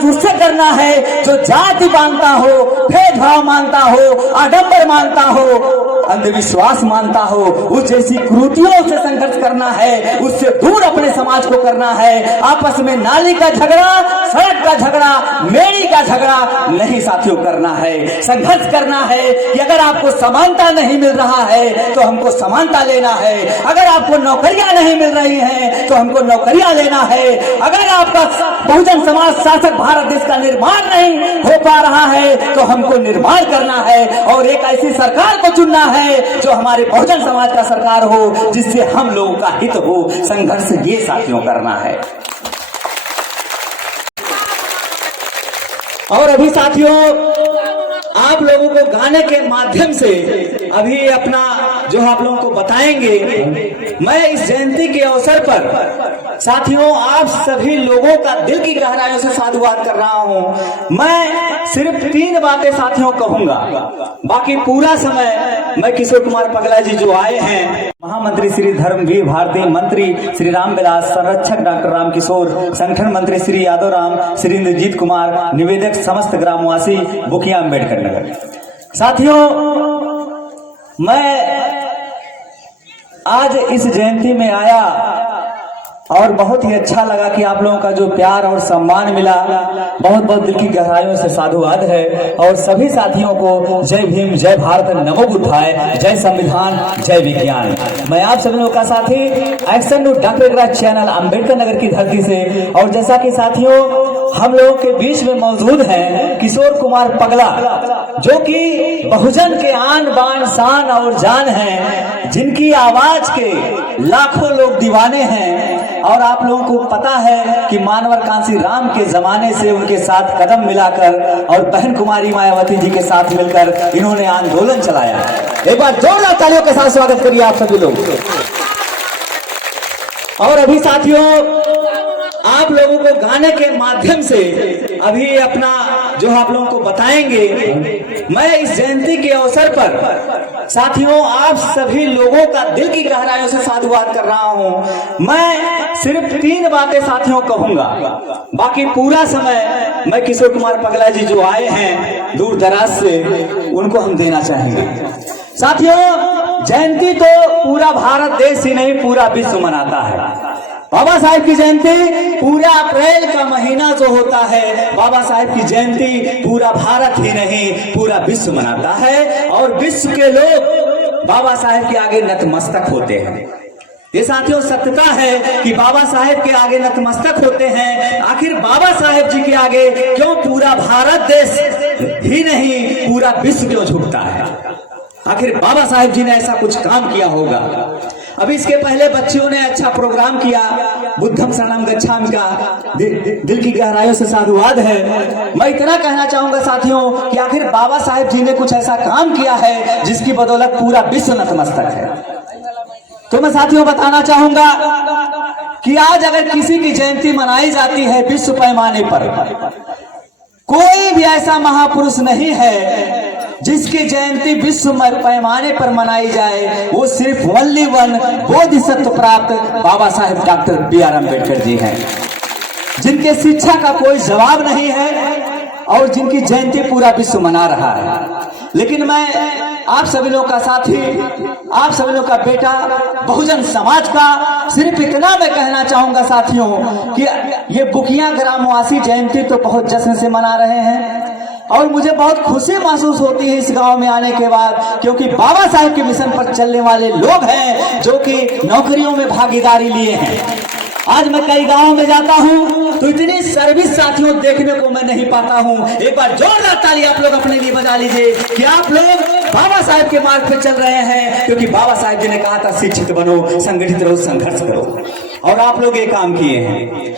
संघर्ष उससे करना है जो जाति मानता हो, भेदभाव मानता हो, आडंबर मानता हो, अंधविश्वास मानता हो, उस जैसी कृतियों से संघर्ष करना है, उससे दूर अपने समाज को करना है। आपस में नाली का झगड़ा, सड़क का झगड़ा, मेड़ी का झगड़ा नहीं साथियों करना है। संघर्ष करना है कि अगर आपको समानता नहीं मिल रहा है तो हमको समानता लेना है। अगर आपको नौकरियां नहीं मिल रही हैं तो हमको नौकरियां लेना है। अगर आपका बहुजन समाज शासक भारत देश का निर्माण नहीं हो पा रहा है तो हमको निर्माण करना है और एक ऐसी सरकार को चुनना है जो हमारे बहुजन समाज का सरकार हो, जिससे हम लोगों का हित हो। संघर्ष ये साथियों करना है। और अभी साथियों आप लोगों को गाने के माध्यम से अभी अपना जो आप लोगों को बताएंगे। मैं इस जयंती के अवसर पर साथियों आप सभी लोगों का दिल की गहराइयों से साधुवाद कर रहा हूं। मैं सिर्फ 3 बातें साथियों कहूंगा, बाकी पूरा समय मैं किशोर कुमार पगला जी जो आए हैं, महामंत्री श्री धर्मवीर भारती, मंत्री श्री रामविलास, संरक्षक डॉक्टर रामकिशोर, संगठन मंत्री श्री यादव राम, श्री इंद्रजीत कुमार, निवेदक समस्त ग्रामवासी, बुकिया अम्बेडकर नगर। साथियों मैं आज इस जयंती में आया और बहुत ही अच्छा लगा कि आप लोगों का जो प्यार और सम्मान मिला, बहुत बहुत दिल की गहराइयों से साधुवाद है। और सभी साथियों को जय भीम, जय भारत, नमो बुद्धाय, जय संविधान, जय विज्ञान। मैं आप सभी लोगों का साथी action news doctor channel Ambedkar Nagar की धरती से। और जैसा कि साथियों हम लोगों के बीच में मौजूद हैं किशोर कुमार पगला, जो कि बहुजन के आन बान शान और जान हैं, जिनकी आवाज के लाखों लोग दीवाने हैं। और आप लोगों को पता है कि मानवर कांसी राम के जमाने से उनके साथ कदम मिलाकर और बहन कुमारी मायावती जी के साथ मिलकर इन्होंने आंदोलन चलाया। एक बार जोरदार तालियों के साथ स्वागत करिए आप सभी लोग। और अभी साथियों आप लोगों को गाने के माध्यम से अभी अपना जो आप लोगों को बताएंगे। मैं इस जयंती के अवसर पर साथियों आप सभी लोगों का दिल की गहराइयों से साधुवाद कर रहा हूं। मैं सिर्फ 3 बातें साथियों कहूंगा, बाकी पूरा समय मैं किशोर कुमार पगला जी जो आए हैं दूर दराज से, उनको हम देना चाहेंगे। साथियों जयंती तो पूरा भारत देश ही नहीं पूरा विश्व मनाता है। बाबा साहेब की जयंती पूरा अप्रैल का महीना जो होता है, बाबा साहेब की जयंती पूरा भारत ही नहीं पूरा विश्व मनाता है। और विश्व के लोग बाबा साहेब के आगे नतमस्तक होते हैं। ये साथियों सत्यता है कि बाबा साहेब के आगे नतमस्तक होते हैं। आखिर बाबा साहेब जी के आगे क्यों पूरा भारत देश ही नहीं पूरा विश्व क्यों झुकता है? आखिर बाबा साहेब जी ने ऐसा कुछ काम किया होगा। अभी इसके पहले बच्चियों ने अच्छा प्रोग्राम किया, बुद्धम शरणम गच्छामि का दिल की गहराइयों से साधुवाद है। मैं इतना कहना चाहूंगा साथियों कि आखिर बाबा साहेब जी ने कुछ ऐसा काम किया है जिसकी बदौलत पूरा विश्व नतमस्तक है। तो मैं साथियों बताना चाहूंगा कि आज अगर किसी की जयंती मनाई जाती है विश्व पैमाने पर, कोई भी ऐसा महापुरुष नहीं है जिसकी जयंती विश्व पैमाने पर मनाई जाए। वो सिर्फ ओनली वन बोधिसत्व प्राप्त बाबा साहेब डॉक्टर बी.आर. अम्बेडकर जी हैं, जिनके शिक्षा का कोई जवाब नहीं है और जिनकी जयंती पूरा विश्व मना रहा है। लेकिन मैं आप सभी लोगों का साथी, आप सभी लोगों का बेटा, बहुजन समाज का सिर्फ इतना मैं कहना चाहूंगा साथियों कि ये बुकिया ग्रामवासी जयंती तो बहुत जश्न से मना रहे हैं और मुझे बहुत खुशी महसूस होती है इस गांव में आने के बाद, क्योंकि बाबा साहेब के मिशन पर चलने वाले लोग हैं जो कि नौकरियों में भागीदारी लिए हैं। आज मैं कई गांवों में जाता हूं तो इतनी सर्विस साथियों देखने को मैं नहीं पाता हूं। एक बार जोरदार ताली आप लोग अपने लिए बजा लीजिए कि आप लोग बाबा साहेब के मार्ग पर चल रहे हैं, क्योंकि बाबा साहेब जी ने कहा था शिक्षित बनो, संगठित रहो, संघर्ष करो, और आप लोग ये काम किए हैं।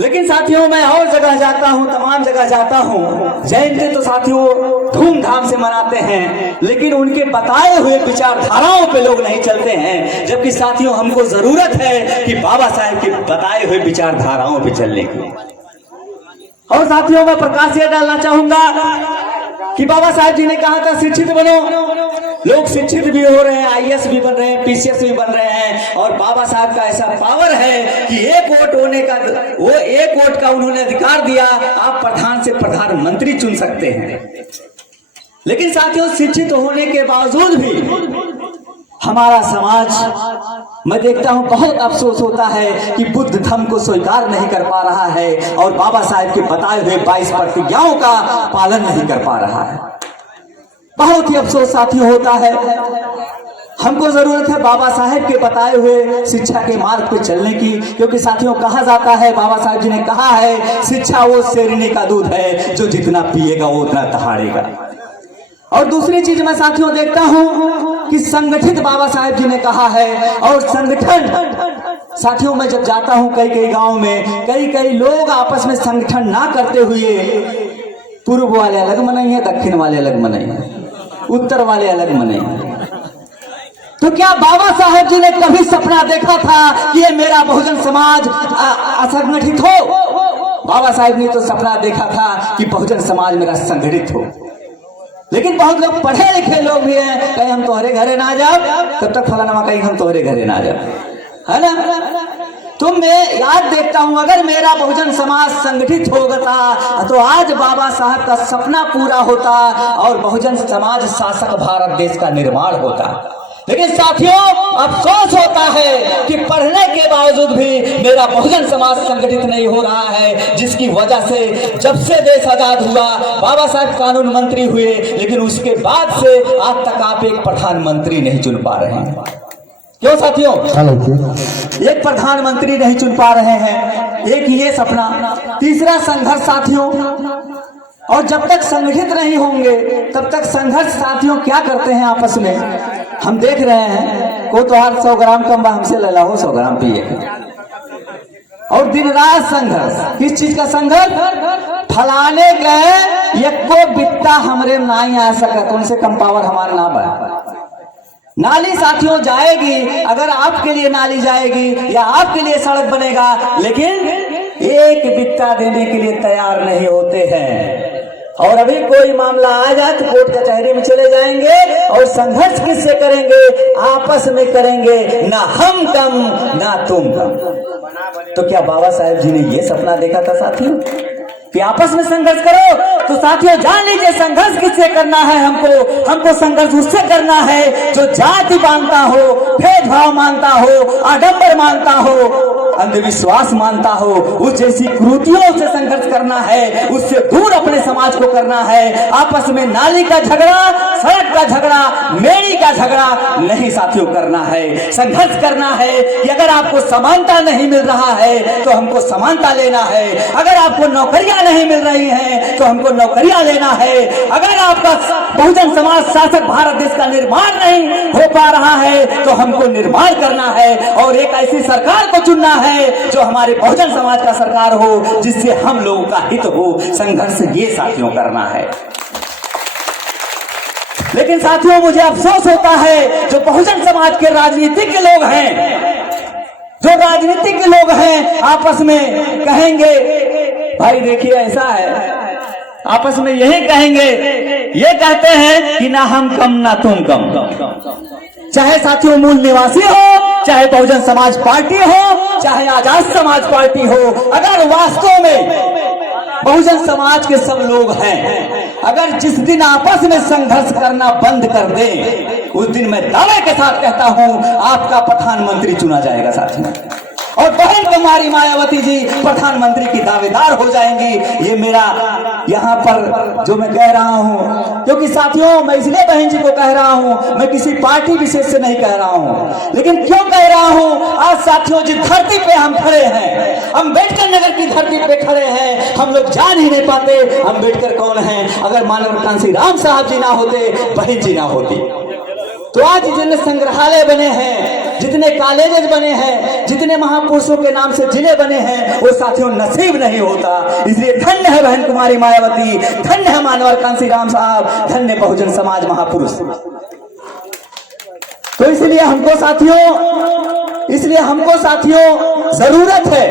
लेकिन साथियों मैं और जगह जाता हूं, तमाम जगह जाता हूं, जयंती तो साथियों धूमधाम से मनाते हैं, लेकिन उनके बताए हुए विचारधाराओं पे लोग नहीं चलते हैं। जबकि साथियों हमको जरूरत है कि बाबा साहेब के बताए हुए विचारधाराओं पे चलने की। और साथियों मैं प्रकाश ये डालना चाहूंगा कि बाबा साहब जी ने कहा था शिक्षित बनो। लोग शिक्षित भी हो रहे हैं, आईएएस भी बन रहे हैं, पीसीएस भी बन रहे हैं, और बाबा साहब का ऐसा पावर है कि एक वोट होने का, वो एक वोट का उन्होंने अधिकार दिया, आप प्रधान से प्रधानमंत्री चुन सकते हैं। लेकिन साथियों, शिक्षित होने के बावजूद भी हमारा समाज, मैं देखता हूं बहुत अफसोस होता है कि बुद्ध धर्म को स्वीकार नहीं कर पा रहा है और बाबा साहब के बताए हुए 22 प्रतिज्ञाओं का पालन नहीं कर पा रहा है। बहुत ही अफसोस साथियों होता है। हमको जरूरत है बाबा साहब के बताए हुए शिक्षा के मार्ग पे चलने की, क्योंकि साथियों कहा जाता है, बाबा साहब जी ने कहा है, शिक्षा वो शेरनी का दूध है जो जितना पिएगा वो उतना दहाड़ेगा। और दूसरी चीज मैं साथियों देखता हूं कि संगठित बाबा साहब जी ने कहा है, और संगठन साथियों मैं जब जाता हूं कई कई गांव में, कई लोग आपस में संगठन ना करते हुए, पूर्व वाले अलग मनाइए, दक्षिण वाले अलग मनाइए, उत्तर वाले अलग मनाइए। तो क्या बाबा साहब जी ने कभी सपना देखा था कि ये मेरा बहुजन समाज असंगठित हो? बाबा साहब ने तो सपना देखा था कि बहुजन समाज मेरा संगठित हो। लेकिन बहुत लोग पढ़े लिखे लोग भी हैं, कहीं हम तुम्हारे घरे ना जाओ, तब तक फलाना कहीं हम तुम्हारे घरे ना जाओ, है ना। तो मैं याद देखता हूं, अगर मेरा बहुजन समाज संगठित होता तो आज बाबा साहब का सपना पूरा होता और बहुजन समाज शासक भारत देश का निर्माण होता। लेकिन साथियों अफसोस होता है कि पढ़ने के बावजूद भी मेरा बहुजन समाज संगठित नहीं हो रहा है, जिसकी वजह से जब से देश आजाद हुआ, बाबा साहब कानून मंत्री हुए, लेकिन उसके बाद से आज तक आप एक प्रधानमंत्री नहीं चुन पा रहे हैं। क्यों साथियों? एक प्रधानमंत्री नहीं चुन पा रहे हैं। एक ये सपना। तीसरा संघर्ष साथियों, और जब तक संगठित नहीं होंगे तब तक संघर्ष साथियों क्या करते हैं आपस में, हम देख रहे हैं। को तो हर 100 ग्राम कम हमसे ले लो 100 ग्राम पिए, और दिन रात संघर्ष। किस चीज का संघर्ष? फलाने गए एको बित्ता हमरे ना ही आ सकत, उनसे कम पावर हमारा ना बा। नाली साथियों जाएगी, अगर आपके लिए नाली जाएगी या आपके लिए सड़क बनेगा, लेकिन एक बित्ता देने के लिए तैयार नहीं होते हैं। और अभी कोई मामला आ जाए तो कोर्ट कचहरी में चले जाएंगे, और संघर्ष किससे करेंगे? आपस में करेंगे, ना हम कम ना तुम कम। तो क्या बाबा साहब जी ने ये सपना देखा था साथियों कि आपस में संघर्ष करो? तो साथियों जान लीजिए संघर्ष किससे करना है। हमको संघर्ष उससे करना है जो जाति मानता हो, भेदभाव मानता हो, आडंबर मानता हो, अंधविश्वास मानता हो, उस जैसी कृतियों से संघर्ष करना है, उससे दूर अपने समाज को करना है। आपस में नाली का झगड़ा, सड़क का झगड़ा, मेड़ी का झगड़ा नहीं साथियों करना है। संघर्ष करना है कि अगर आपको समानता नहीं मिल रहा है तो हमको समानता लेना है। अगर आपको नौकरियां नहीं मिल रही हैं तो हमको नौकरियां लेना है। अगर आपका बहुजन समाज शासक भारत देश का निर्माण नहीं हो पा रहा है तो हमको निर्माण करना है, और एक ऐसी सरकार को चुनना है जो हमारे बहुजन समाज का सरकार हो, जिससे हम लोगों का हित हो। संघर्ष ये साथियों करना है। लेकिन साथियों मुझे अफसोस होता है जो बहुजन समाज के राजनीतिक लोग हैं, जो राजनीतिक लोग हैं आपस में कहेंगे, भाई देखिए ऐसा है, आपस में यही कहेंगे, ये कहते हैं कि ना हम कम ना तुम कम। चाहे साथियों मूल निवासी हो, चाहे बहुजन समाज पार्टी हो, चाहे आजाद समाज पार्टी हो, अगर वास्तव में बहुजन समाज के सब लोग हैं, अगर जिस दिन आपस में संघर्ष करना बंद कर दें, उस दिन मैं दावे के साथ कहता हूं आपका प्रधानमंत्री चुना जाएगा साथियों, और बहन कुमारी मायावती जी प्रधानमंत्री की दावेदार हो जाएंगी। ये मेरा यहाँ पर जो मैं कह रहा हूँ, क्योंकि साथियों मैं इसलिए बहन जी को कह रहा हूँ, मैं किसी पार्टी विशेष से नहीं कह रहा हूँ। लेकिन क्यों कह रहा हूँ? आज साथियों जिस धरती पे हम खड़े हैं, अम्बेडकर नगर की धरती पे खड़े हैं, हम लोग जान ही नहीं पाते अम्बेडकर कौन है। अगर मानव कांसी राम साहब जी ना होते, बहन जी ना होती, तो आज जितने संग्रहालय बने हैं, जितने कॉलेजेस बने हैं, जितने महापुरुषों के नाम से जिले बने हैं, वो साथियों नसीब नहीं होता। इसलिए धन्य है बहन कुमारी मायावती, धन्य है मानवर कांसी राम साहब, धन्य बहुजन समाज महापुरुष। तो इसलिए हमको साथियों जरूरत है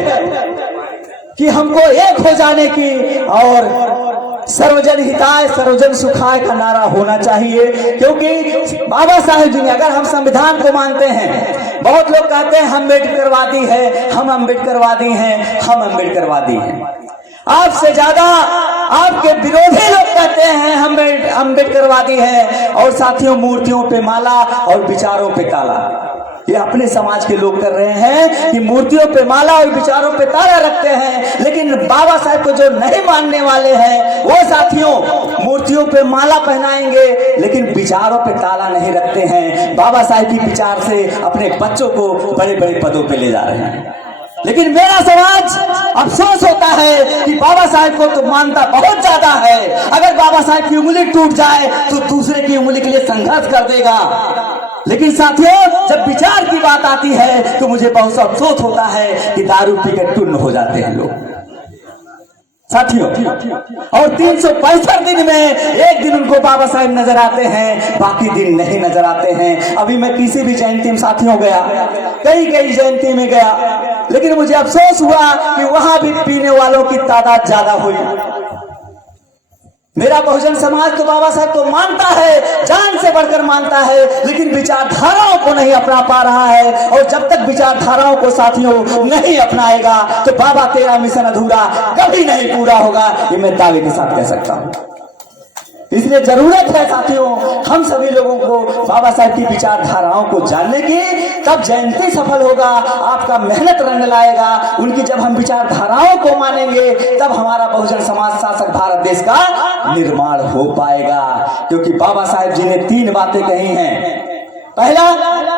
कि हमको एक हो जाने की, और सर्वजन हिताय सर्वजन सुखाय का नारा होना चाहिए, क्योंकि बाबा साहेब जी ने, अगर हम संविधान को मानते हैं, बहुत लोग कहते हैं हम अम्बेडकरवादी है, हम अम्बेडकरवादी हैं, हम अम्बेडकरवादी हैं। आपसे ज्यादा आपके विरोधी लोग कहते हैं हम अम्बेडकरवादी हैं, और साथियों मूर्तियों पे माला और विचारों पे ताला। ये अपने समाज के लोग कर रहे हैं कि मूर्तियों पे माला और विचारों पे ताला रखते हैं, लेकिन बाबा साहेब को जो नहीं मानने वाले हैं वो साथियों मूर्तियों पे माला पहनाएंगे लेकिन विचारों पे ताला नहीं रखते हैं। बाबा साहेब की विचार से अपने बच्चों को बड़े बड़े पदों पे ले जा रहे हैं। लेकिन मेरा समाज अफसोस होता है कि बाबा साहेब को तो मानता बहुत ज्यादा है, अगर बाबा साहेब की उंगली टूट जाए तो दूसरे की उंगली के लिए संघर्ष कर देगा। लेकिन साथियों जब विचार की बात आती है तो मुझे बहुत अफसोस होता है कि दारू पी के टुन्न हो जाते हैं लोग साथियों। और 365 दिन में एक दिन उनको बाबा साहेब नजर आते हैं, बाकी दिन नहीं नजर आते हैं। अभी मैं किसी भी जयंती में साथियों गया, कई जयंती में गया, लेकिन मुझे अफसोस हुआ कि वहां भी पीने वालों की तादाद ज्यादा हुई। मेरा बहुजन समाज तो बाबा साहब को मानता है, जान से बढ़कर मानता है, लेकिन विचारधाराओं को नहीं अपना पा रहा है। और जब तक विचारधाराओं को साथियों नहीं अपनाएगा तो बाबा तेरा मिशन अधूरा कभी नहीं पूरा होगा, ये मैं दावे के साथ कह सकता हूं। इसलिए जरूरत है साथियों हम सभी लोगों को बाबा साहब की विचारधाराओं को जानने की, तब जयंती सफल होगा, आपका मेहनत रंग लाएगा। उनकी जब हम विचारधाराओं को मानेंगे तब हमारा बहुजन समाज शासक भारत देश का निर्माण हो पाएगा। क्योंकि बाबा साहब जी ने 3 बातें कही हैं। पहला,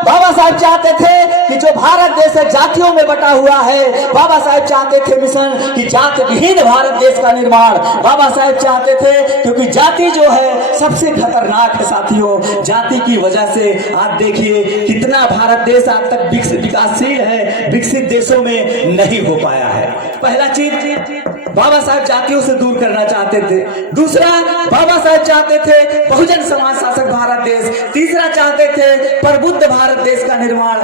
बाबा साहब चाहते थे कि जो भारत देश है जातियों में बटा हुआ है, बाबा साहब चाहते थे मिशन कि जाति विहीन भारत देश का निर्माण बाबा साहब चाहते थे, क्योंकि जाति जो है सबसे खतरनाक है साथियों। जाति की वजह से आप देखिए कितना भारत देश आज तक विकासशील है, विकसित देशों में नहीं हो पाया है। पहला चीज बाबा साहब जातियों से दूर करना चाहते थे। दूसरा, बाबा साहब चाहते थे बहुजन समाज शासक भारत देश। तीसरा, चाहते थे प्रबुद्ध भारत देश का निर्माण,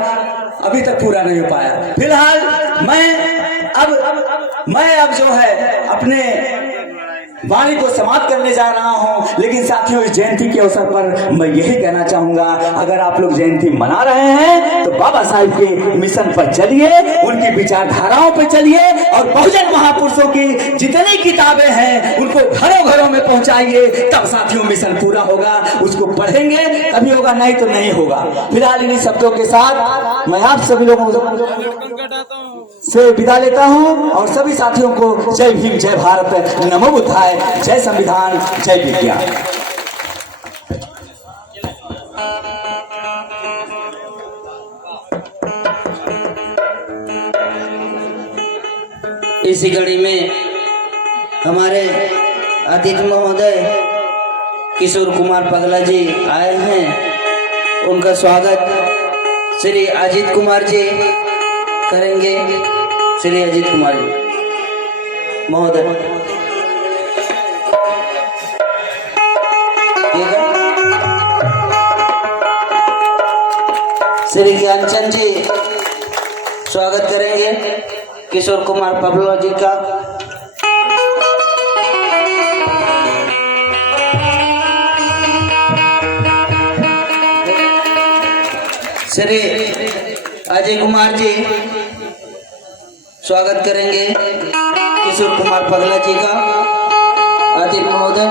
अभी तक पूरा नहीं हो पाया। फिलहाल मैं अब जो है अपने वाणी को समाप्त करने जा रहा हूं, लेकिन साथियों इस जयंती के अवसर पर मैं यही कहना चाहूंगा, अगर आप लोग जयंती मना रहे हैं तो बाबा साहब के मिशन पर चलिए, उनकी विचारधाराओं पर चलिए, और बहुजन महापुरुषों की जितनी किताबें हैं उनको घरों घरों में पहुंचाइए, तब साथियों मिशन पूरा होगा। उसको पढ़ेंगे तभी होगा, नहीं तो नहीं होगा। फिलहाल इन्हीं शब्दों के साथ मैं आप सभी लोगों से विदा लेता हूं, और सभी साथियों को जय भीम, जय भारत, नमो बुद्धाय, जय संविधान, जय विज्ञान। इसी घड़ी में हमारे अतिथि महोदय किशोर कुमार पगला जी आए हैं, उनका स्वागत श्री अजीत कुमार जी करेंगे। श्री अजीत कुमार जी महोदय। श्री ज्ञानचंद जी स्वागत करेंगे किशोर कुमार पगला जी का। श्री अजय कुमार जी स्वागत करेंगे किशोर कुमार पगला जी का। अतिथि महोदय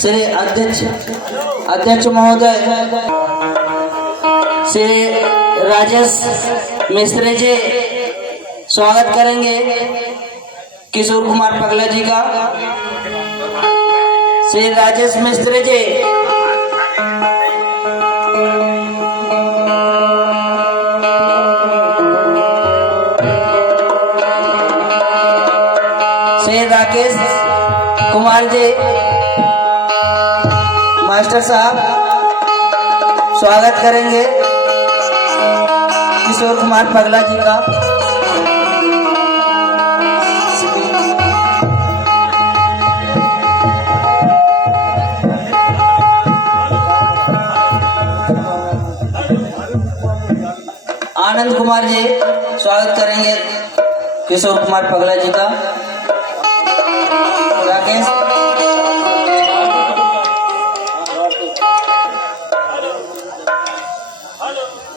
श्री अध्यक्ष महोदय श्री राजेश मिश्रे जी स्वागत करेंगे किशोर कुमार पगला जी का। श्री राजेश मिश्रे जी श्री राकेश कुमार जी मास्टर साहब स्वागत करेंगे किशोर कुमार पगला जी का। आनंद कुमार जी स्वागत करेंगे किशोर कुमार पगला जी का। राकेश हेलो